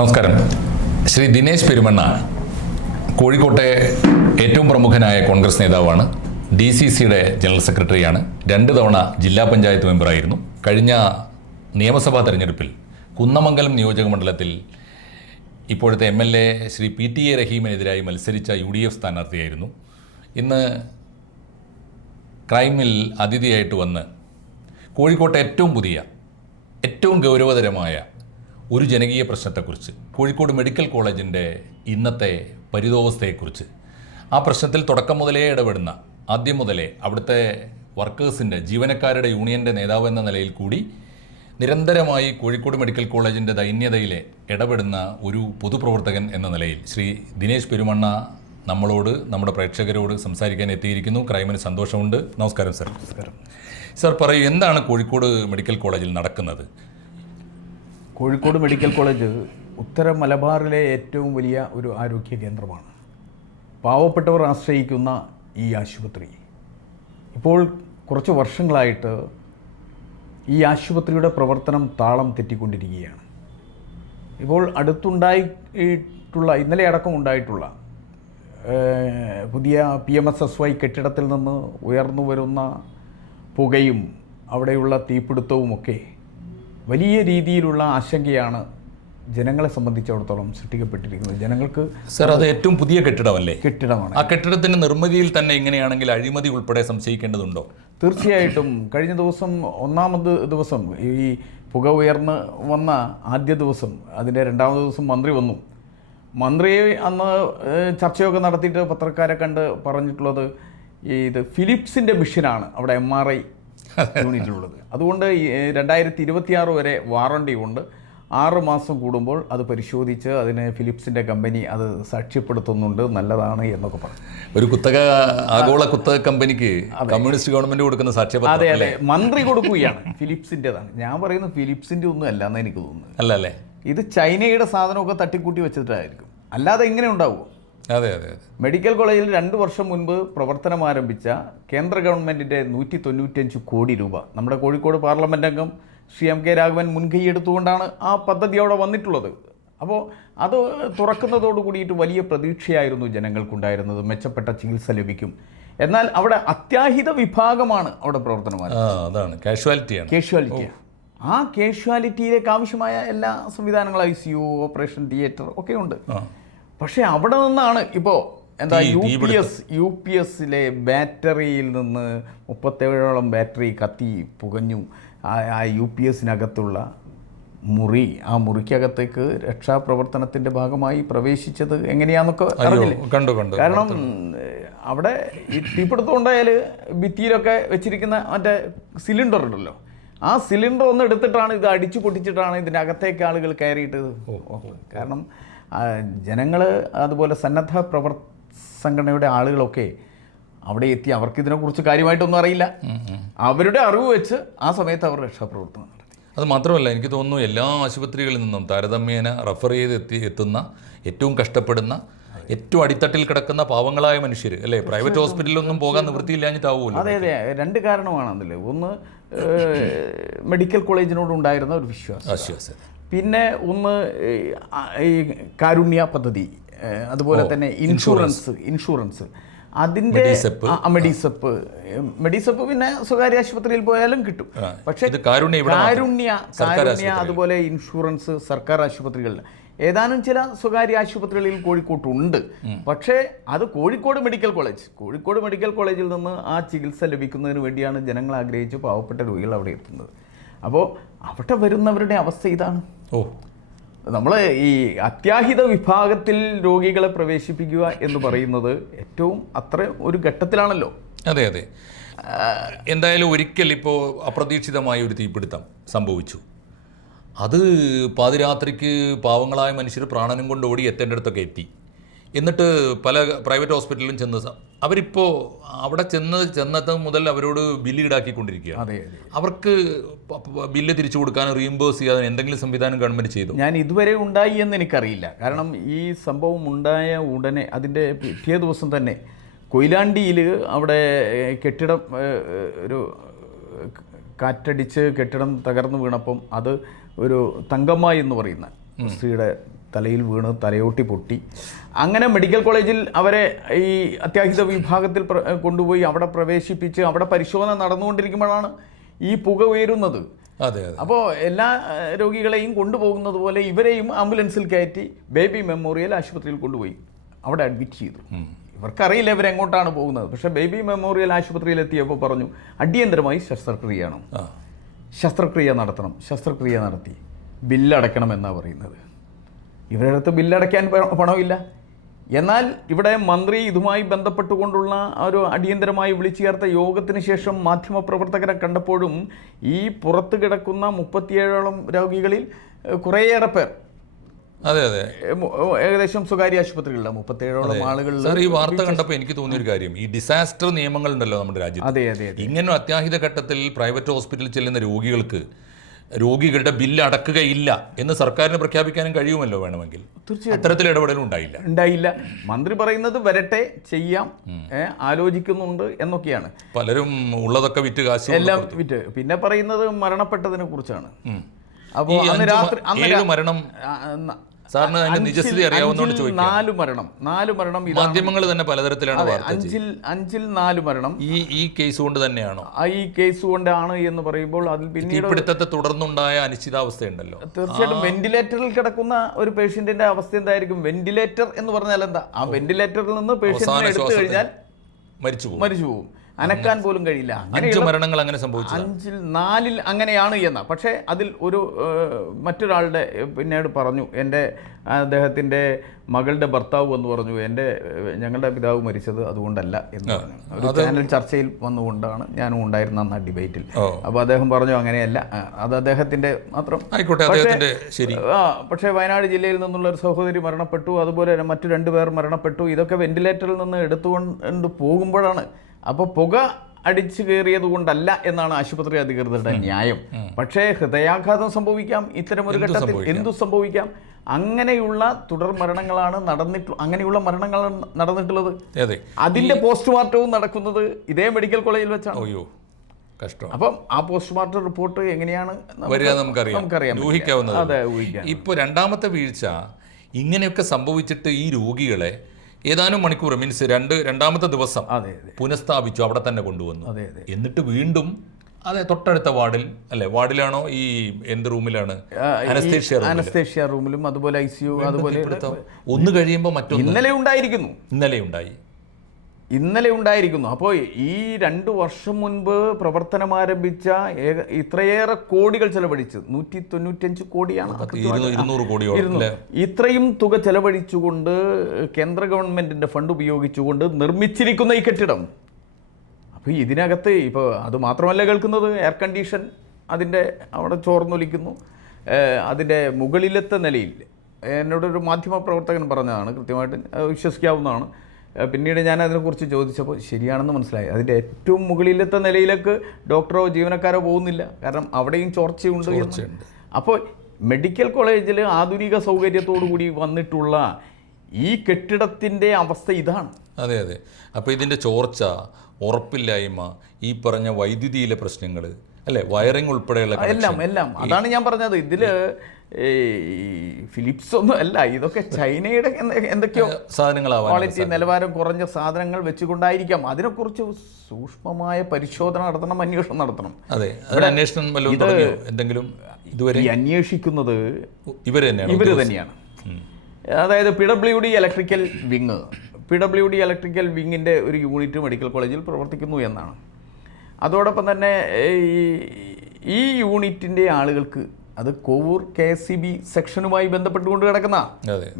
നമസ്കാരം. ശ്രീ ദിനേശ് പെരുമണ്ണ കോഴിക്കോട്ടെ ഏറ്റവും പ്രമുഖനായ കോൺഗ്രസ് നേതാവാണ്. ഡി സി സിയുടെ ജനറൽ സെക്രട്ടറിയാണ്. രണ്ട് തവണ ജില്ലാ പഞ്ചായത്ത് മെമ്പറായിരുന്നു. കഴിഞ്ഞ നിയമസഭാ തെരഞ്ഞെടുപ്പിൽ കുന്നമംഗലം നിയോജക മണ്ഡലത്തിൽ ഇപ്പോഴത്തെ M L A Sri P T A റഹീമിനെതിരായി മത്സരിച്ച യു ഡി എഫ് സ്ഥാനാർത്ഥിയായിരുന്നു. ഇന്ന് ക്രൈമിൽ അതിഥിയായിട്ട് വന്ന് കോഴിക്കോട്ടെ ഏറ്റവും പുതിയ ഏറ്റവും ഗൗരവതരമായ ഒരു ജനകീയ പ്രശ്നത്തെക്കുറിച്ച്. കോഴിക്കോട് മെഡിക്കൽ കോളേജിന്റെ ഇന്നത്തെ പരിതോവസ്ഥയെക്കുറിച്ച്. ആ പ്രശ്നത്തിൽ തുടക്കം മുതലേ ഇടപെടുന്ന ആദ്യം മുതലേ അവിടുത്തെ വർക്കേഴ്സിന്റെ ജീവനക്കാരുടെ യൂണിയന്റെ നേതാവ് എന്ന നിലയിൽ കൂടി നിരന്തരമായി കോഴിക്കോട് മെഡിക്കൽ കോളേജിന്റെ ദൈന്യതയിലെ ഇടപെടുന്ന ഒരു പൊതുപ്രവർത്തകൻ എന്ന നിലയിൽ ശ്രീ ദിനേശ് പെരുമണ്ണ നമ്മളോട് നമ്മുടെ പ്രേക്ഷകരോട് സംസാരിക്കാൻ എത്തിയിരിക്കുന്നു. ക്രൈമിന് സന്തോഷമുണ്ട്. നമസ്കാരം സർ. നമസ്കാരം. സർ പറയൂ എന്താണ് കോഴിക്കോട് മെഡിക്കൽ കോളേജിൽ നടക്കുന്നത്? കോഴിക്കോട് മെഡിക്കൽ കോളേജ് ഉത്തര മലബാറിലെ ഏറ്റവും വലിയ ഒരു ആരോഗ്യ കേന്ദ്രമാണ്. പാവപ്പെട്ടവർ ആശ്രയിക്കുന്ന ഈ ആശുപത്രി. ഇപ്പോൾ കുറച്ച് വർഷങ്ങളായിട്ട് ഈ ആശുപത്രിയുടെ പ്രവർത്തനം താളം തെറ്റിക്കൊണ്ടിരിക്കുകയാണ്. ഇപ്പോൾ അടുത്തുണ്ടായിട്ടുള്ള ഇന്നലെ അടക്കം ഉണ്ടായിട്ടുള്ള പുതിയ P M S S Y കെട്ടിടത്തിൽ നിന്ന് ഉയർന്നു വരുന്ന പുകയും അവിടെയുള്ള തീപിടുത്തവുമൊക്കെ വലിയ രീതിയിലുള്ള ആശങ്കയാണ് ജനങ്ങളെ സംബന്ധിച്ചിടത്തോളം സൃഷ്ടിക്കപ്പെട്ടിരിക്കുന്നത്. ജനങ്ങൾക്ക് സർ അത് ഏറ്റവും പുതിയ കെട്ടിടമല്ലേ? കെട്ടിടമാണ്. ആ കെട്ടിടത്തിന്റെ നിർമ്മിതിയിൽ തന്നെ ഇങ്ങനെയാണെങ്കിൽ അഴിമതി ഉൾപ്പെടെ സംശയിക്കേണ്ടതുണ്ടോ? തീർച്ചയായിട്ടും. കഴിഞ്ഞ ദിവസം ഒന്നാമത് ദിവസം ഈ പുക ഉയർന്ന് വന്ന ആദ്യ ദിവസം അതിന്റെ രണ്ടാമത് ദിവസം മന്ത്രി വന്നു. മന്ത്രി അന്ന് ചർച്ചയൊക്കെ നടത്തിയിട്ട് പത്രക്കാരെ കണ്ട് പറഞ്ഞിട്ടുള്ളത് ഈ ഇത് ഫിലിപ്സിന്റെ മിഷനാണ്. അവിടെ എം ആർ ഐ യൂണിറ്റിലുള്ളത് അതുകൊണ്ട് രണ്ടായിരത്തി ഇരുപത്തിയാറ് വരെ വാറണ്ടി ഉണ്ട്. ആറ് മാസം കൂടുമ്പോൾ അത് പരിശോധിച്ച് അതിന് ഫിലിപ്സിന്റെ കമ്പനി അത് സാക്ഷ്യപ്പെടുത്തുന്നുണ്ട് നല്ലതാണ് എന്നൊക്കെ പറഞ്ഞു. ഒരു കുത്തക ആഗോള കുത്തക കമ്പനിക്ക് കമ്മ്യൂണിസ്റ്റ് ഗവൺമെന്റ് കൊടുക്കുന്ന അതെ സാക്ഷ്യപത്രം അതെ മന്ത്രി കൊടുക്കുകയാണ് ഫിലിപ്സിന്റെതാണ് ഞാൻ പറയുന്നത് ഫിലിപ്സിന്റെ ഒന്നും അല്ല എന്ന് എനിക്ക് തോന്നുന്നു അല്ല അല്ലേ ഇത് ചൈനയുടെ സാധനമൊക്കെ തട്ടിക്കൂട്ടി വെച്ചിട്ടായിരിക്കും. അല്ലാതെ ഇങ്ങനെ ഉണ്ടാവുമോ അതെ അതെ മെഡിക്കൽ കോളേജിൽ രണ്ട് വർഷം മുൻപ് പ്രവർത്തനം ആരംഭിച്ച കേന്ദ്ര ഗവൺമെന്റിന്റെ നൂറ്റി തൊണ്ണൂറ്റഞ്ച് കോടി രൂപ. നമ്മുടെ കോഴിക്കോട് പാർലമെന്റ് അംഗം ശ്രീ എം കെ രാഘവൻ മുൻകൈ എടുത്തുകൊണ്ടാണ് ആ പദ്ധതി അവിടെ വന്നിട്ടുള്ളത്. അപ്പോൾ അത് തുറക്കുന്നതോട് കൂടിയിട്ട് വലിയ പ്രതീക്ഷയായിരുന്നു ജനങ്ങൾക്കുണ്ടായിരുന്നത്. മെച്ചപ്പെട്ട ചികിത്സ ലഭിക്കും. എന്നാൽ അവിടെ അത്യാഹിത വിഭാഗമാണ് അവിടെ പ്രവർത്തനം അതാണ്. കാഷ്വാലിറ്റിയാണ്. കേഷ്വാലിറ്റി ആ കേഷ്വാലിറ്റിയിലേക്ക് ആവശ്യമായ എല്ലാ സംവിധാനങ്ങളും I C U operation theatre ഒക്കെ ഉണ്ട്. പക്ഷേ അവിടെ നിന്നാണ് ഇപ്പോൾ എന്താ U P S U P എസിലെ ബാറ്ററിയിൽ നിന്ന് മുപ്പത്തേഴോളം ബാറ്ററി കത്തി പുകഞ്ഞു. ആ യു പി എസിനകത്തുള്ള മുറി ആ മുറിക്കകത്തേക്ക് രക്ഷാപ്രവർത്തനത്തിന്റെ ഭാഗമായി പ്രവേശിച്ചത് എങ്ങനെയാന്നൊക്കെ അറിഞ്ഞില്ലേ? കണ്ടു കണ്ടു കാരണം അവിടെ ഈ തീപിടുത്തം ഉണ്ടായാൽ ഭിത്തിയിലൊക്കെ വെച്ചിരിക്കുന്ന മറ്റേ സിലിണ്ടർ ഉണ്ടല്ലോ. ആ സിലിണ്ടർ ഒന്ന് എടുത്തിട്ടാണ് ഇത് അടിച്ചു പൊട്ടിച്ചിട്ടാണ് ഇതിന്റെ അകത്തേക്ക് ആളുകൾ കയറിയിട്ട് കാരണം ജനങ്ങൾ അതുപോലെ സന്നദ്ധ പ്രവർ സംഘടനയുടെ ആളുകളൊക്കെ അവിടെ എത്തി അവർക്ക് ഇതിനെക്കുറിച്ച് കാര്യമായിട്ടൊന്നും അറിയില്ല. അവരുടെ അറിവ് വെച്ച് ആ സമയത്ത് അവർ രക്ഷാപ്രവർത്തനം നടത്തി. അത് മാത്രമല്ല എനിക്ക് തോന്നുന്നു എല്ലാ ആശുപത്രികളിൽ നിന്നും താരതമ്യേന റഫർ ചെയ്ത് എത്തി എത്തുന്ന ഏറ്റവും കഷ്ടപ്പെടുന്ന ഏറ്റവും അടിത്തട്ടിൽ കിടക്കുന്ന പാവങ്ങളായ മനുഷ്യർ അല്ലേ? പ്രൈവറ്റ് ഹോസ്പിറ്റലിലൊന്നും പോകാൻ നിവൃത്തിയില്ലാഞ്ഞിട്ടാവുമല്ലോ അതെ അതെ. രണ്ട് കാരണമാണ് അതിൽ ഒന്ന് മെഡിക്കൽ കോളേജിനോട് ഉണ്ടായിരുന്ന ഒരു വിശ്വാസം പിന്നെ ഒന്ന് ഈ, കാരുണ്യ പദ്ധതി അതുപോലെ തന്നെ ഇൻഷുറൻസ് ഇൻഷുറൻസ്. അതിന്റെ മെഡിസപ്പ്. മെഡിസെപ്പ്. പിന്നെ സ്വകാര്യ ആശുപത്രിയിൽ പോയാലും കിട്ടും. പക്ഷെ കാരുണ്യ കാരുണ്യ അതുപോലെ ഇൻഷുറൻസ് സർക്കാർ ആശുപത്രികളിൽ. ഏതാനും ചില സ്വകാര്യ ആശുപത്രികളിൽ കോഴിക്കോട്ടുണ്ട്. പക്ഷേ അത് Kozhikode medical college. Kozhikode medical കോളേജിൽ നിന്ന് ആ ചികിത്സ ലഭിക്കുന്നതിന് വേണ്ടിയാണ് ജനങ്ങൾ ആഗ്രഹിച്ച് പാവപ്പെട്ട രോഗികൾ അവിടെ എത്തുന്നത്. അപ്പോൾ അവിടെ വരുന്നവരുടെ അവസ്ഥ ഇതാണ്. ഓ. നമ്മൾ ഈ അത്യാഹിത വിഭാഗത്തിൽ രോഗികളെ പ്രവേശിപ്പിക്കുക എന്ന് പറയുന്നത് ഏറ്റവും അത്ര ഒരു ഘട്ടത്തിലാണല്ലോ. അതെ അതെ. എന്തായാലും ഒരിക്കൽ ഇപ്പോൾ അപ്രതീക്ഷിതമായ ഒരു തീപിടുത്തം സംഭവിച്ചു. അത് പാതിരാത്രിക്ക് പാവങ്ങളായ മനുഷ്യർ പ്രാണനും കൊണ്ട് ഓടി എത്തേണ്ടടുത്തൊക്കെ എത്തി. എന്നിട്ട് പല പ്രൈവറ്റ് ഹോസ്പിറ്റലിലും ചെന്ന് അവരിപ്പോൾ അവിടെ ചെന്ന് ചെന്നത് മുതൽ അവരോട് ബില്ല് ഈടാക്കിക്കൊണ്ടിരിക്കുകയാണ്. അതെ അതെ. അവർക്ക് ബില്ല് തിരിച്ചു കൊടുക്കാനും റീംബേഴ്സ് ചെയ്യാൻ എന്തെങ്കിലും സംവിധാനം ഗവൺമെന്റ് ചെയ്തു. ഞാൻ ഇതുവരെ ഉണ്ടായി എന്ന് എനിക്കറിയില്ല. കാരണം ഈ സംഭവം ഉണ്ടായ ഉടനെ അതിന്റെ പിറ്റേ ദിവസം തന്നെ കൊയിലാണ്ടിയിൽ അവിടെ കെട്ടിടം ഒരു കാറ്റടിച്ച് കെട്ടിടം തകർന്നു വീണപ്പം അത് ഒരു തങ്കമ്മ എന്ന് പറയുന്ന സ്ത്രീയുടെ തലയിൽ വീണ് തലയോട്ടി പൊട്ടി. അങ്ങനെ മെഡിക്കൽ കോളേജിൽ അവരെ ഈ അത്യാഹിത വിഭാഗത്തിൽ കൊണ്ടുപോയി അവിടെ പ്രവേശിപ്പിച്ച് അവിടെ പരിശോധന നടന്നുകൊണ്ടിരിക്കുമ്പോഴാണ് ഈ പുക ഉയരുന്നത്. അതെ അപ്പോൾ എല്ലാ രോഗികളെയും കൊണ്ടുപോകുന്നത് പോലെ ഇവരെയും ആംബുലൻസിൽ കയറ്റി ബേബി മെമ്മോറിയൽ ആശുപത്രിയിൽ കൊണ്ടുപോയി. അവിടെ അഡ്മിറ്റ് ചെയ്തു. ഇവർക്കറിയില്ല ഇവരെങ്ങോട്ടാണ് പോകുന്നത്. പക്ഷേ ബേബി മെമ്മോറിയൽ ആശുപത്രിയിൽ എത്തിയപ്പോൾ പറഞ്ഞു അടിയന്തരമായി ശസ്ത്രക്രിയയാണ്. ശസ്ത്രക്രിയ നടത്തണം. ശസ്ത്രക്രിയ നടത്തി. ബില്ലടയ്ക്കണം എന്നാണ് പറയുന്നത്. ഇവരുടെ അടുത്ത് ബില്ലടയ്ക്കാൻ പണമില്ല. എന്നാൽ ഇവിടെ മന്ത്രി ഇതുമായി ബന്ധപ്പെട്ടുകൊണ്ടുള്ള ഒരു അടിയന്തരമായി വിളിച്ചു ചേർത്ത യോഗത്തിന് ശേഷം മാധ്യമപ്രവർത്തകരെ കണ്ടപ്പോഴും ഈ പുറത്ത് കിടക്കുന്ന മുപ്പത്തിയേഴോളം രോഗികളിൽ കുറേയേറെ പേർ. അതെ അതെ. ഏകദേശം സ്വകാര്യ ആശുപത്രികളിലാണ് മുപ്പത്തിയേഴോളം ആളുകൾ സാർ ഈ വാർത്ത കണ്ടപ്പോൾ എനിക്ക് തോന്നിയൊരു കാര്യം. ഈ ഡിസാസ്റ്റർ നിയമങ്ങൾ ഉണ്ടല്ലോ നമ്മുടെ രാജ്യത്ത്. അതെ അതെ. ഇങ്ങനെ അത്യാഹിത ഘട്ടത്തിൽ പ്രൈവറ്റ് ഹോസ്പിറ്റലിൽ ചെല്ലുന്ന രോഗികൾക്ക് രോഗികളുടെ ബില്ല് അടക്കുകയില്ല എന്ന് സർക്കാരിന് പ്രഖ്യാപിക്കാനും കഴിയുമല്ലോ വേണമെങ്കിൽ. തീർച്ചയായും അത്തരത്തിൽ ഇടപെടലും ഉണ്ടായില്ല. ഉണ്ടായില്ല. മന്ത്രി പറയുന്നത് വരട്ടെ ചെയ്യാം ആലോചിക്കുന്നുണ്ട് എന്നൊക്കെയാണ്. പലരും ഉള്ളതൊക്കെ വിറ്റ് കാശ് എല്ലാം വിറ്റ്. പിന്നെ പറയുന്നത് മരണപ്പെട്ടതിനെ കുറിച്ചാണ്. അപ്പോൾ അന്ന് രാത്രി അന്ന് മരണം സാറിന് അതിന്റെ നിജസ്ഥിതി അറിയാവുന്നതുകൊണ്ട് ചോദിക്കാം. നാല് മരണം. നാല് മരണം മാധ്യമങ്ങൾ തന്നെ പലതരത്തിലാണ് അഞ്ചിൽ അഞ്ചിൽ നാല് മരണം. ഈ ഈ കേസ് കൊണ്ട് തന്നെയാണോ? ഈ കേസ് കൊണ്ടാണ് എന്ന് പറയുമ്പോൾ അതിൽ പിന്നീട് തീപിടുത്തത്തെ തുടർന്നുണ്ടായ അനിശ്ചിതാവസ്ഥയുണ്ടല്ലോ. തീർച്ചയായിട്ടും വെന്റിലേറ്ററിൽ കിടക്കുന്ന ഒരു പേഷ്യന്റിന്റെ അവസ്ഥ എന്തായിരിക്കും? വെന്റിലേറ്റർ എന്ന് പറഞ്ഞാൽ എന്താ? ആ വെന്റിലേറ്ററിൽ നിന്ന് പേഷ്യന്റിനെ എടുത്തു കഴിഞ്ഞാൽ മരിച്ചു പോകും മരിച്ചു പോകും അനക്കാൻ പോലും കഴിയില്ല. അഞ്ച് മരണങ്ങൾ അങ്ങനെ സംഭവിച്ചു അഞ്ചിൽ നാലിൽ അങ്ങനെയാണ് എന്ന. പക്ഷേ അതിൽ ഒരു മറ്റൊരാളുടെ പിന്നീട് പറഞ്ഞു എന്റെ അദ്ദേഹത്തിന്റെ മകളുടെ ഭർത്താവ് എന്ന് പറഞ്ഞു എന്റെ ഞങ്ങളുടെ പിതാവ് മരിച്ചത് അതുകൊണ്ടല്ല എന്ന് പറഞ്ഞു. ഒരു ചാനൽ ചർച്ചയിൽ വന്നുകൊണ്ടാണ് ഞാനും ഉണ്ടായിരുന്ന അന്ന് ആ ഡിബേറ്റിൽ അപ്പോൾ അദ്ദേഹം പറഞ്ഞു അങ്ങനെയല്ല അത് അദ്ദേഹത്തിന്റെ മാത്രം. പക്ഷേ വയനാട് ജില്ലയിൽ നിന്നുള്ള ഒരു സഹോദരി മരണപ്പെട്ടു അതുപോലെ തന്നെ മറ്റു രണ്ടു പേർ മരണപ്പെട്ടു ഇതൊക്കെ വെന്റിലേറ്ററിൽ നിന്ന് എടുത്തുകൊണ്ട് പോകുമ്പോഴാണ് അപ്പോൾ പുക അടിച്ചു കയറിയത് കൊണ്ടല്ല എന്നാണ് ആശുപത്രി അധികൃതരുടെ ന്യായം. പക്ഷേ ഹൃദയാഘാതം സംഭവിക്കാം ഇത്തരം ഒരു ഘട്ടത്തിൽ എന്തു സംഭവിക്കാം? അങ്ങനെയുള്ള തുടർ മരണങ്ങളാണ് നടന്നിട്ട് അങ്ങനെയുള്ള മരണങ്ങളാണ് നടന്നിട്ടുള്ളത്. അതെ. അതിന്റെ പോസ്റ്റ്മോർട്ടവും നടക്കുന്നത് ഇതേ മെഡിക്കൽ കോളേജിൽ വെച്ചാണ്. അയ്യോ കഷ്ടം. അപ്പം ആ പോസ്റ്റ്മോർട്ടം റിപ്പോർട്ട് എങ്ങനെയാണ് നമുക്കറിയാം. ഇപ്പൊ. ഊഹിക്കാവുന്നത് രണ്ടാമത്തെ വീഴ്ച ഇങ്ങനെയൊക്കെ സംഭവിച്ചിട്ട് ഈ രോഗികളെ ഏതാനും മണിക്കൂർ മീൻസ് രണ്ട് രണ്ടാമത്തെ ദിവസം പുനഃസ്ഥാപിച്ചു അവിടെ തന്നെ കൊണ്ടുവന്നു. എന്നിട്ട് വീണ്ടും അതെ തൊട്ടടുത്ത വാർഡിൽ അല്ലെ? വാർഡിലാണോ ഈ എന്ത് റൂമിലാണ്? അനസ്തേഷ്യ റൂമിലും അതുപോലെ ഐ സി യു അതുപോലെ ഒന്ന് കഴിയുമ്പോൾ മറ്റൊന്ന്. ഇന്നലെ ഉണ്ടായിരിക്കുന്നു. ഇന്നലെ ഉണ്ടായി. ഇന്നലെ ഉണ്ടായിരിക്കുന്നു. അപ്പോൾ ഈ രണ്ട് വർഷം മുൻപ് പ്രവർത്തനം ആരംഭിച്ച ഏക- ഇത്രയേറെ കോടികൾ ചെലവഴിച്ച് നൂറ്റി തൊണ്ണൂറ്റഞ്ച് കോടിയാണ് ഇത്രയും തുക ചെലവഴിച്ചുകൊണ്ട് കേന്ദ്ര ഗവൺമെന്റിന്റെ ഫണ്ട് ഉപയോഗിച്ചുകൊണ്ട് നിർമ്മിച്ചിരിക്കുന്ന ഈ കെട്ടിടം. അപ്പോൾ ഇതിനകത്ത് ഇപ്പോൾ അത് മാത്രമല്ല കേൾക്കുന്നത് എയർ കണ്ടീഷൻ അതിന്റെ അവിടെ ചോർന്നൊലിക്കുന്നു. അതിന്റെ അതിന്റെ മുകളിലത്തെ നിലയിൽ എന്നോടൊരു മാധ്യമ പ്രവർത്തകൻ പറഞ്ഞതാണ് കൃത്യമായിട്ട് വിശ്വസിക്കാവുന്നതാണ്. പിന്നീട് ഞാൻ അതിനെക്കുറിച്ച് ചോദിച്ചപ്പോൾ ശരിയാണെന്ന് മനസ്സിലായി. അതിന്റെ ഏറ്റവും മുകളിലത്തെ നിലയിലേക്ക് ഡോക്ടറോ ജീവനക്കാരോ പോകുന്നില്ല. കാരണം അവിടെയും ചോർച്ചയുണ്ട് അപ്പോൾ മെഡിക്കൽ കോളേജിൽ ആധുനിക സൗകര്യത്തോടു കൂടി വന്നിട്ടുള്ള ഈ കെട്ടിടത്തിന്റെ അവസ്ഥ ഇതാണ്. അതെ അതെ. അപ്പോൾ ഇതിന്റെ ചോർച്ച ഉറപ്പില്ലായ്മ ഈ പറഞ്ഞ വൈദ്യുതിയിലെ പ്രശ്നങ്ങൾ അല്ലേ? വയറിംഗ് ഉൾപ്പെടെയുള്ള എല്ലാം എല്ലാം. അതാണ് ഞാൻ പറഞ്ഞത്. ഇതിൽ ഫിലിപ്സ് ഒന്നും അല്ല. ഇതൊക്കെ ചൈനയുടെ എന്ത- എന്തൊക്കെയോ സാധനങ്ങളാണ് ക്വാളിറ്റി നിലവാരം കുറഞ്ഞ സാധനങ്ങൾ വെച്ചുകൊണ്ടായിരിക്കാം. അതിനെക്കുറിച്ച് സൂക്ഷ്മമായ പരിശോധന നടത്തണം അന്വേഷണം നടത്തണം. അതെ അന്വേഷണം എന്തെങ്കിലും ഇതുവരെ? അന്വേഷിക്കുന്നത് ഇവർ തന്നെയാണ്? ഇവർ തന്നെയാണ്. അതായത് P W D electrical wing P W D electrical വിങ്ങിന്റെ ഒരു യൂണിറ്റ് മെഡിക്കൽ കോളേജിൽ പ്രവർത്തിക്കുന്നു എന്നാണ്. അതോടൊപ്പം തന്നെ ഈ- ഈ യൂണിറ്റിന്റെ ആളുകൾക്ക് അത് Kovoor K S C B സെക്ഷനുമായി ബന്ധപ്പെട്ടുകൊണ്ട് കിടക്കുന്ന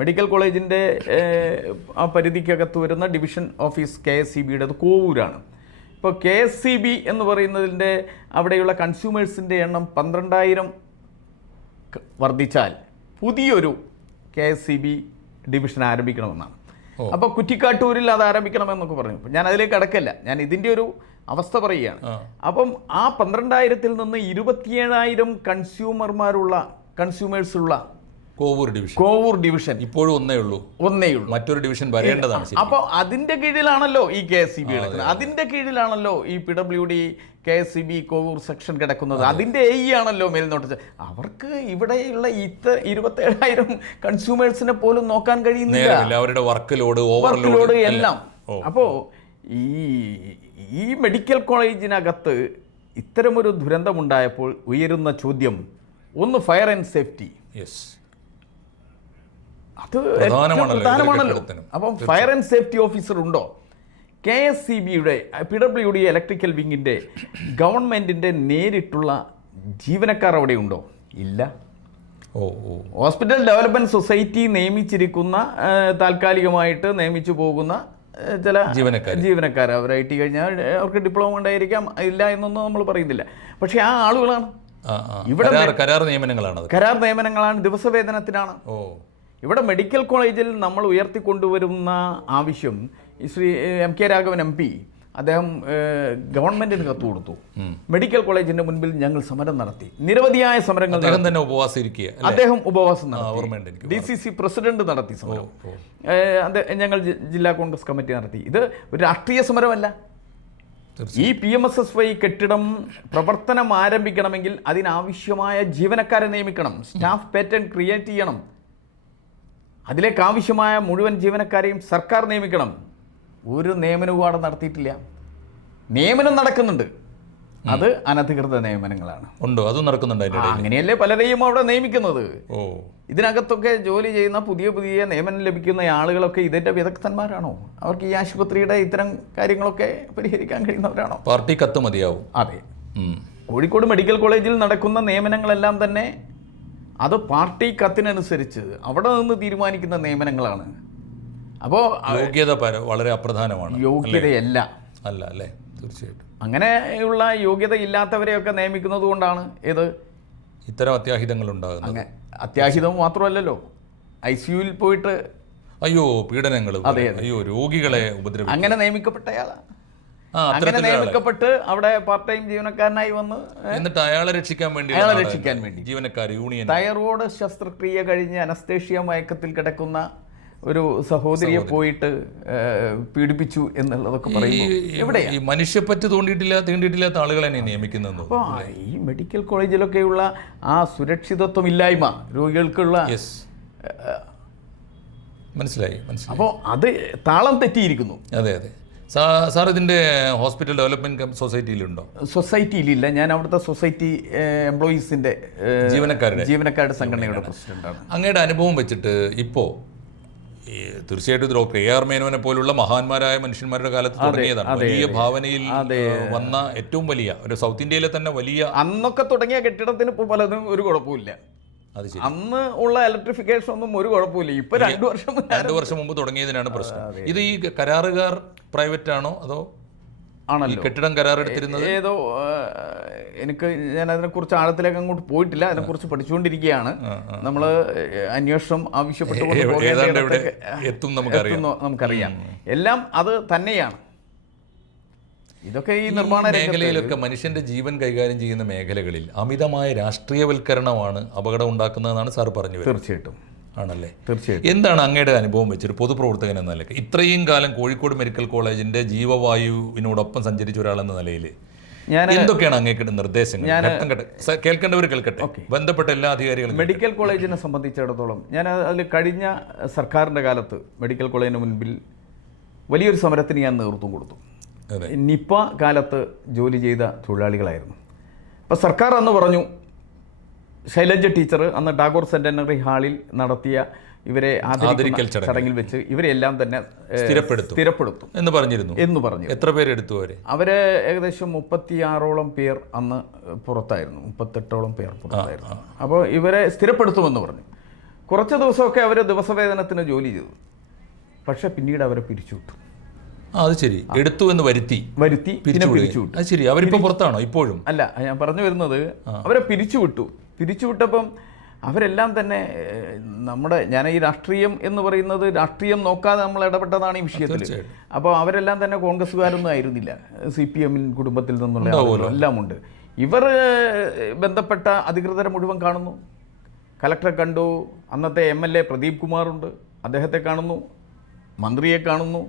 മെഡിക്കൽ കോളേജിന്റെ ആ പരിധിക്കകത്ത് വരുന്ന division office K S C ബിയുടെ അത് കോവൂരാണ്. ഇപ്പോൾ കെ എസ് സി ബി എന്ന് പറയുന്നതിന്റെ അവിടെയുള്ള കൺസ്യൂമേഴ്സിന്റെ എണ്ണം പന്ത്രണ്ടായിരം വർദ്ധിച്ചാൽ പുതിയൊരു K S C B division ആരംഭിക്കണമെന്നാണ്. അപ്പോൾ കുറ്റിക്കാട്ടൂരിൽ അത് ആരംഭിക്കണമെന്നൊക്കെ പറഞ്ഞു. ഞാൻ അതിലേക്ക് അടക്കല്ല. ഞാൻ ഇതിന്റെ ഒരു അവസ്ഥ പറയുകയാണ്. അപ്പം ആ പന്ത്രണ്ടായിരത്തിൽ നിന്ന് ഇരുപത്തിയേഴായിരം കൺസ്യൂമർമാരുള്ള കൺസ്യൂമേഴ്സ് ഉള്ള കോവൂർ ഡിവിഷൻ. കോവൂർ ഡിവിഷൻ. ഇപ്പോഴും ഒന്നേ ഉള്ളൂ. ഒന്നേ ഉള്ളൂ മറ്റൊരു ഡിവിഷൻ വരേണ്ടതാണ് അപ്പൊ അപ്പോൾ അതിന്റെ കീഴിലാണല്ലോ ഈ കെ എസ് സി ബി കിടക്കുന്നത് അതിന്റെ കീഴിലാണല്ലോ ഈ P W D K S C B Kovoor section കിടക്കുന്നത്. അതിന്റെ എ ആണല്ലോ മേൽനോട്ടം. അവർക്ക് ഇവിടെയുള്ള ഇത്ത ഇരുപത്തേഴായിരം കൺസ്യൂമേഴ്സിനെ പോലും നോക്കാൻ കഴിയുന്നില്ല. അവരുടെ വർക്ക് ലോഡ് ഓവർ ലോഡ് എല്ലാം. അപ്പോ ഈ ഈ മെഡിക്കൽ കോളേജിനകത്ത് ഇത്തരമൊരു ദുരന്തമുണ്ടായപ്പോൾ ഉയരുന്ന ചോദ്യം ഒന്ന് ഫയർ ആൻഡ് സേഫ്റ്റി യെസ് അത് പ്രധാനമാണല്ലോ. അപ്പം ഫയർ ആൻഡ് സേഫ്റ്റി ഓഫീസർ ഉണ്ടോ? കെ എസ് സി ബിയുടെ പി ഡബ്ല്യു ഡി ഇലക്ട്രിക്കൽ വിങ്ങിന്റെ ഗവൺമെന്റിന്റെ നേരിട്ടുള്ള ജീവനക്കാർ അവിടെ ഉണ്ടോ? ഇല്ല. ഓ ഓ. ഹോസ്പിറ്റൽ ഡെവലപ്മെന്റ് സൊസൈറ്റി നിയമിച്ചിരിക്കുന്ന താൽക്കാലികമായിട്ട് നിയമിച്ചു പോകുന്ന ചില ജീവനക്കാർ ജീവനക്കാർ അവർ ഐ ടി കഴിഞ്ഞാൽ അവർക്ക് ഡിപ്ലോമ ഉണ്ടായിരിക്കാം ഇല്ല എന്നൊന്നും നമ്മൾ പറയുന്നില്ല. പക്ഷേ ആ ആളുകളാണ്. ഇവിടെ കരാർ നിയമനങ്ങളാണ് കരാർ നിയമനങ്ങളാണ് ദിവസവേതനത്തിനാണ്. ഓ. ഇവിടെ മെഡിക്കൽ കോളേജിൽ നമ്മൾ ഉയർത്തിക്കൊണ്ടുവരുന്ന ആവശ്യം Sri M K Raghavan M P അദ്ദേഹം ഗവൺമെന്റിന് കത്ത് കൊടുത്തു. മെഡിക്കൽ കോളേജിന്റെ മുൻപിൽ ഞങ്ങൾ സമരം നടത്തി. നിരവധിയായ സമരങ്ങൾ. അദ്ദേഹം തന്നെ ഉപവാസം ഇരിക്കുക അദ്ദേഹം ഉപവാസം നടത്തി. ഡി സി സി പ്രസിഡന്റ് നടത്തി സമരം. ഞങ്ങൾ ജില്ലാ കോൺഗ്രസ് കമ്മിറ്റി നടത്തി. ഇത് ഒരു രാഷ്ട്രീയ സമരമല്ല. ഈ P M S S Y കെട്ടിടം പ്രവർത്തനം ആരംഭിക്കണമെങ്കിൽ അതിനാവശ്യമായ ജീവനക്കാരെ നിയമിക്കണം. സ്റ്റാഫ് പാറ്റേൺ ക്രിയേറ്റ് ചെയ്യണം. അതിലേക്ക് ആവശ്യമായ മുഴുവൻ ജീവനക്കാരെയും സർക്കാർ നിയമിക്കണം. ഒരു നിയമനവും അവിടെ നടത്തിയിട്ടില്ല. നിയമനം നടക്കുന്നുണ്ട്. അത് അനധികൃത നിയമനങ്ങളാണ്. ഉണ്ടോ? അതും നടക്കുന്നുണ്ട് അങ്ങനെയല്ലേ പലരെയും അവിടെ നിയമിക്കുന്നത്. ഓ. ഇതിനകത്തൊക്കെ ജോലി ചെയ്യുന്ന പുതിയ പുതിയ നിയമനം ലഭിക്കുന്ന ആളുകളൊക്കെ ഇതിന്റെ വിദഗ്ധന്മാരാണോ? അവർക്ക് ഈ ആശുപത്രിയുടെ ഇത്തരം കാര്യങ്ങളൊക്കെ പരിഹരിക്കാൻ കഴിയുന്നവരാണോ? പാർട്ടി കത്ത് മതിയാവും. അതെ. കോഴിക്കോട് മെഡിക്കൽ കോളേജിൽ നടക്കുന്ന നിയമനങ്ങളെല്ലാം തന്നെ അത് പാർട്ടി കത്തിനനുസരിച്ച് അവിടെ നിന്ന് തീരുമാനിക്കുന്ന നിയമനങ്ങളാണ്. അപ്പോൾ യോഗ്യത വളരെ അപ്രധാനമാണ് യോഗ്യതയല്ല. അല്ല അല്ലേ? തീർച്ചയായിട്ടും. അങ്ങനെയുള്ള യോഗ്യത ഇല്ലാത്തവരെയൊക്കെ നിയമിക്കുന്നത് കൊണ്ടാണ് ഇത് ഇത്തരം അത്യാഹിതങ്ങൾ ഉണ്ടാകുന്നത്. അത്യാഹിതം മാത്രമല്ലല്ലോ. ഐ സിയുയിൽ പോയിട്ട് അയ്യോ പീഡനങ്ങൾ. അയ്യോ രോഗികളെ ഉപദ്രവിക്കും അങ്ങനെ നിയമിക്കപ്പെട്ടയാളാണ് അങ്ങനെ നിയമിക്കപ്പെട്ട് അവിടെ പാർട്ട് ടൈം ജീവനക്കാരനായി വന്ന് എന്നിട്ട് അയാളെ രക്ഷിക്കാൻ വേണ്ടി അയാളെ രക്ഷിക്കാൻ വേണ്ടി. ജീവനക്കാർ യൂണിയൻ. തൈറോയ്ഡ് ശസ്ത്രക്രിയ കഴിഞ്ഞ് അനസ്തേഷ്യ മയക്കത്തിൽ കിടക്കുന്ന ഒരു സഹോദരിയെ പോയിട്ട് പീഡിപ്പിച്ചു എന്നുള്ളതൊക്കെ പറയുമ്പോൾ ഈ മനുഷ്യപ്പറ്റ് തോണ്ടിയിട്ടില്ല തീണ്ടിയിട്ടില്ലാത്ത ആളുകളെ നിയമിക്കുന്നത് അപ്പോൾ ഈ മെഡിക്കൽ കോളേജിലൊക്കെയുള്ള ആ സുരക്ഷിതത്വം ഇല്ലായ്മ രോഗികൾക്കുള്ള മനസ്സിലായി മനസ്സിലായി. അപ്പോൾ അത് താളം തെറ്റിയിരിക്കുന്നു. അതെ അതെ. സാർ ഇതിന്റെ ഹോസ്പിറ്റൽ ഡെവലപ്മെന്റ് സൊസൈറ്റിയിലുണ്ടോ? സൊസൈറ്റിയിലില്ല. ഞാൻ അവിടുത്തെ സൊസൈറ്റി എംപ്ലോയീസിന്റെ ജീവനക്കാരുടെ ജീവനക്കാരുടെ സംഘടനയുടെ പ്രസിഡന്റാണ്. അങ്ങയുടെ അനുഭവം വെച്ചിട്ട് ഇപ്പോൾ ഈ തീർച്ചയായിട്ടും ഇതിലോ കെ ആർ മേനോനെ പോലുള്ള മഹാന്മാരായ മനുഷ്യന്മാരുടെ കാലത്ത് തുടങ്ങിയതാണ്. വലിയ ഭാവനയിൽ വന്ന ഏറ്റവും വലിയ ഒരു സൗത്ത് ഇന്ത്യയിലെ തന്നെ വലിയ അന്നൊക്കെ തുടങ്ങിയ കെട്ടിടത്തിന് ഇപ്പോൾ പലതും ഒരു കുഴപ്പമില്ല. അന്ന് ഉള്ള ഇലക്ട്രിഫിക്കേഷൻ ഒന്നും ഒരു കുഴപ്പമില്ല. ഇപ്പൊ രണ്ടു വർഷം രണ്ടു വർഷം മുമ്പ് തുടങ്ങിയതിനാണ് പ്രശ്നം. ഇത് ഈ കരാറുകാർ പ്രൈവറ്റ് ആണോ അതോ ആണല്ലോ. കെട്ടിടം കരാറെടുത്തിരുന്നത്? ഏതോ എനിക്ക് ഞാൻ അതിനെക്കുറിച്ച് ആഴത്തിലേക്ക് അങ്ങോട്ട് പോയിട്ടില്ല. അതിനെക്കുറിച്ച് പഠിച്ചുകൊണ്ടിരിക്കുകയാണ്. നമ്മൾ അന്വേഷണം ആവശ്യപ്പെട്ടുകൊണ്ട് എത്തും നമുക്കറിയാം. എല്ലാം അത് തന്നെയാണ്. ഇതൊക്കെ ഈ നിർമ്മാണ മേഖലയിലൊക്കെ മനുഷ്യന്റെ ജീവൻ കൈകാര്യം ചെയ്യുന്ന മേഖലകളിൽ അമിതമായ രാഷ്ട്രീയവൽക്കരണമാണ് അപകടം ഉണ്ടാക്കുന്നതെന്നാണ് സാർ പറഞ്ഞു തീർച്ചയായിട്ടും. ആണല്ലേ? തീർച്ചയായും എന്താണ് അങ്ങയുടെ അനുഭവം വെച്ചൊരു പൊതുപ്രവർത്തകൻ എന്ന നിലയ്ക്ക്? ഇത്രയും കാലം കോഴിക്കോട് മെഡിക്കൽ കോളേജിന്റെ ജീവവായുവിനോടൊപ്പം സഞ്ചരിച്ച ഒരാളെന്ന നിലയിൽ ഞാൻ എന്തൊക്കെയാണ് അങ്ങേക്കിട്ട് നിർദ്ദേശങ്ങൾ? കേൾക്കേണ്ടവർ കേൾക്കട്ടെ. ബന്ധപ്പെട്ട എല്ലാ അധികാരികളും മെഡിക്കൽ കോളേജിനെ സംബന്ധിച്ചിടത്തോളം ഞാൻ അതിൽ കഴിഞ്ഞ സർക്കാരിന്റെ കാലത്ത് മെഡിക്കൽ കോളേജിന് മുൻപിൽ വലിയൊരു സമരത്തിന് ഞാൻ നേതൃത്വം കൊടുത്തു. നിപ്പ കാലത്ത് ജോലി ചെയ്ത തൊഴിലാളികളായിരുന്നു. അപ്പോൾ സർക്കാർ അന്ന് പറഞ്ഞു ശൈലജ ടീച്ചർ അന്ന് ടാഗോർ സെന്റനറി ഹാളിൽ നടത്തിയ ഇവരെ ആദരിക്കൽ ചടങ്ങിൽ. വെച്ച് ഇവരെ എല്ലാം തന്നെ സ്ഥിരപ്പെടുത്തും. സ്ഥിരപ്പെടുത്തും. എന്ന് പറഞ്ഞിരുന്നു. എന്ന് പറഞ്ഞു. എത്ര പേര് എടുത്തു അവരെ? അവർ ഏകദേശം മുപ്പത്തിയാറോളം പേർ അന്ന് പുറത്തായിരുന്നു. മുപ്പത്തെട്ടോളം പേർ പുറത്തായിരുന്നു. അപ്പോൾ ഇവരെ സ്ഥിരപ്പെടുത്തുമെന്ന് പറഞ്ഞു. കുറച്ച് ദിവസമൊക്കെ അവർ ദിവസവേതനത്തിന് ജോലി ചെയ്തു. പക്ഷെ പിന്നീട് അവരെ പിരിച്ചുവിട്ടു. അത് ശരി. എടുത്തു എന്ന് വരുത്തി. വരുത്തി പിന്നെ പിരിച്ചുവിട്ടു. അത് ശരി. അവരിപ്പോ പുറത്താണോ? ഇപ്പോഴും? അല്ല ഞാൻ പറഞ്ഞു വരുന്നത് അവരെ പിരിച്ചുവിട്ടു. പിരിച്ചുവിട്ടപ്പം അവരെല്ലാം തന്നെ നമ്മുടെ ഞാൻ ഈ രാഷ്ട്രീയം എന്ന് പറയുന്നത് രാഷ്ട്രീയം നോക്കാതെ നമ്മൾ ഇടപെട്ടതാണ് ഈ വിഷയത്തിൽ. അപ്പോൾ അവരെല്ലാം തന്നെ കോൺഗ്രസ്സുകാരൊന്നും ആയിരുന്നില്ല. സി പി എമ്മിൻ കുടുംബത്തിൽ നിന്നുള്ള എല്ലാം ഉണ്ട് ഇവർ ബന്ധപ്പെട്ട അധികൃതരെ മുഴുവൻ കാണുന്നു. കലക്ടറെ കണ്ടു. അന്നത്തെ എം എൽ എ പ്രദീപ് കുമാറുണ്ട്. അദ്ദേഹത്തെ കാണുന്നു. മന്ത്രിയെ കാണുന്നു.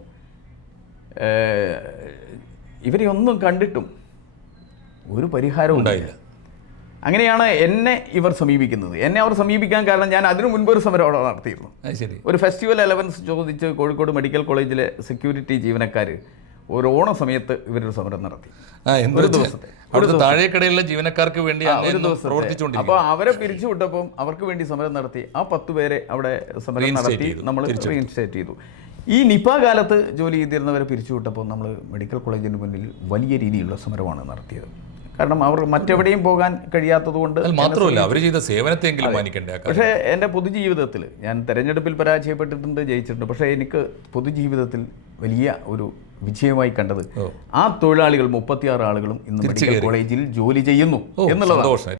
ഇവരെയൊന്നും ഇവരെ ഒന്നും കണ്ടിട്ടും ഒരു പരിഹാരവും ഉണ്ടായില്ല. അങ്ങനെയാണ് എന്നെ ഇവർ സമീപിക്കുന്നത്. എന്നെ അവർ സമീപിക്കാൻ കാരണം ഞാൻ അതിനു മുൻപ് ഒരു സമരം അവിടെ നടത്തിയിരുന്നു ശരി. ഒരു ഫെസ്റ്റിവൽ അലവൻസ് ചോദിച്ച് കോഴിക്കോട് മെഡിക്കൽ കോളേജിലെ സെക്യൂരിറ്റി ജീവനക്കാർ ഒരു ഓണ സമയത്ത് ഇവരൊരു സമരം നടത്തി. ആ എന്ത് ഒരു ദിവസത്തെ. താഴേക്കടയിലെ ജീവനക്കാർക്ക് വേണ്ടി ഒരു അപ്പോൾ അവരെ പിരിച്ചു വിട്ടപ്പം അവർക്ക് വേണ്ടി സമരം നടത്തി. ആ പത്ത് പേരെ അവിടെ സമരം നടത്തി നമ്മൾ. റീഇൻസ്റ്റേറ്റ് ചെയ്തു. ഈ നിപ കാലത്ത് ജോലി ചെയ്തിരുന്നവരെ പിരിച്ചു വിട്ടപ്പോൾ നമ്മൾ മെഡിക്കൽ കോളേജിന് മുന്നിൽ വലിയ രീതിയിലുള്ള സമരമാണ് നടത്തിയത്. കാരണം അവർ മറ്റെവിടെയും പോകാൻ കഴിയാത്തത് കൊണ്ട് മാത്രമല്ല അവർ ചെയ്ത സേവനത്തെങ്കിലും മാനിക്കണ്ടേ? പക്ഷേ എന്റെ പൊതുജീവിതത്തിൽ ഞാൻ തെരഞ്ഞെടുപ്പിൽ പരാജയപ്പെട്ടിട്ടുണ്ട് ജയിച്ചിട്ടുണ്ട്. പക്ഷേ എനിക്ക് പൊതുജീവിതത്തിൽ വലിയ ഒരു വിജയമായി കണ്ടത് ആ തൊഴിലാളികൾ മുപ്പത്തിയാറ് ആളുകളും ഇന്ന് മെഡിക്കൽ കോളേജിൽ ജോലി ചെയ്യുന്നു എന്നുള്ളതാണ്.